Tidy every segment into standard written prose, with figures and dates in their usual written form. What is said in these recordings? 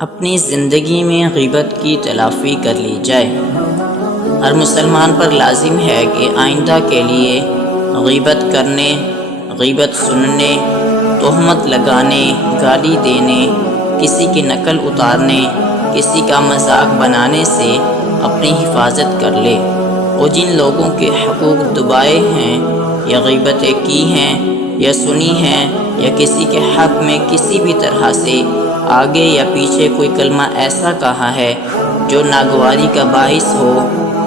اپنی زندگی میں غیبت کی تلافی کر لی جائے۔ ہر مسلمان پر لازم ہے کہ آئندہ کے لیے غیبت کرنے، غیبت سننے، تہمت لگانے، گالی دینے، کسی کی نقل اتارنے، کسی کا مذاق بنانے سے اپنی حفاظت کر لے۔ اور جن لوگوں کے حقوق دبائے ہیں یا غیبتیں کی ہیں یا سنی ہیں یا کسی کے حق میں کسی بھی طرح سے آگے یا پیچھے کوئی کلمہ ایسا کہا ہے جو ناگواری کا باعث ہو،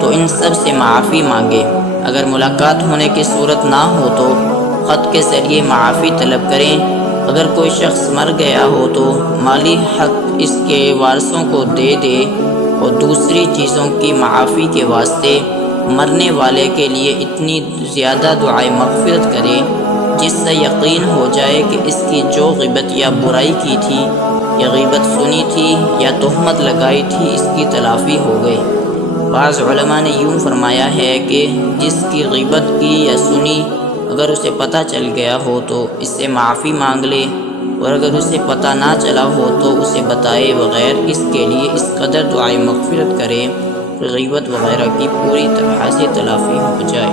تو ان سب سے معافی مانگے۔ اگر ملاقات ہونے کی صورت نہ ہو تو خط کے ذریعے معافی طلب کریں۔ اگر کوئی شخص مر گیا ہو تو مالی حق اس کے وارثوں کو دے دے اور دوسری چیزوں کی معافی کے واسطے مرنے والے کے لیے اتنی زیادہ دعائے مغفرت کرے جس سے یقین ہو جائے کہ اس کی جو غیبت یا برائی کی تھی یا غیبت سنی تھی یا تہمت لگائی تھی اس کی تلافی ہو گئی۔ بعض علماء نے یوں فرمایا ہے کہ جس کی غیبت کی یا سنی اگر اسے پتہ چل گیا ہو تو اس سے معافی مانگ لے، اور اگر اسے پتہ نہ چلا ہو تو اسے بتائے بغیر اس کے لیے اس قدر دعائے مغفرت کرے کہ غیبت وغیرہ کی پوری طرح سے تلافی ہو جائے۔